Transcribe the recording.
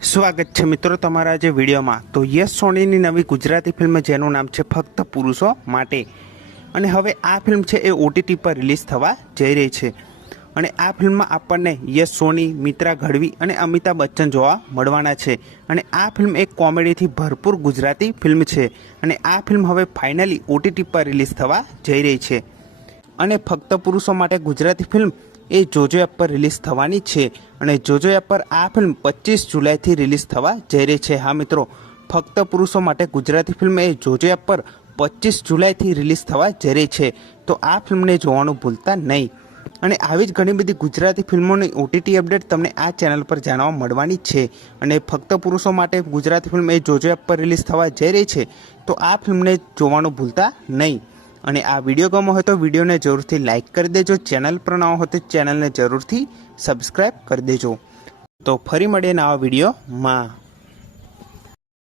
સ્વાગત છે મિત્રો તમારા જે વિડીયોમાં। તો યસ સોનીની નવી ગુજરાતી ફિલ્મ જેનું નામ છે ફક્ત પુરુષો માટે, અને હવે આ ફિલ્મ છે એ OTT પર રિલીઝ થવા જઈ રહી છે। અને આ ફિલ્મમાં આપણને યસ સોની, મિત્રા ગઢવી અને અમિતાભ બચ્ચન જોવા મળવાના છે। અને આ ફિલ્મ એક કોમેડીથી ભરપૂર ગુજરાતી ફિલ્મ છે, અને આ ફિલ્મ હવે ફાઇનલી OTT પર રિલીઝ થવા જઈ રહી છે। અને ફક્ત પુરુષો માટે ગુજરાતી ફિલ્મ એ જોજો એપ પર રિલીઝ થવાની છે, અને જોજો એપ પર આ ફિલ્મ 25 જુલાઈથી રિલીઝ થવા જઈ રહી છે। હા મિત્રો, ફક્ત પુરુષો માટે ગુજરાતી ફિલ્મ એ જોજો એપ પર 25 જુલાઈથી રિલીઝ થવા જઈ રહી છે, તો આ ફિલ્મને જોવાનું ભૂલતા નહીં। અને આવી જ ઘણી બધી ગુજરાતી ફિલ્મોની OTT અપડેટ તમને આ ચેનલ પર જાણવા મળવાની છે। અને ફક્ત પુરુષો માટે ગુજરાતી ફિલ્મ એ જોજો એપ પર રિલીઝ થવા જઈ રહી છે, તો આ ફિલ્મને જોવાનું ભૂલતા નહીં। અને આ વિડીયો ગમ્યો હોય તો વિડીયોને જરૂરથી લાઇક કરી દેજો, ચેનલ પર ન હોય તો ચેનલને જરૂરથી સબસ્ક્રાઈબ કરી દેજો। તો ફરી મળીએ નવા વિડીયોમાં।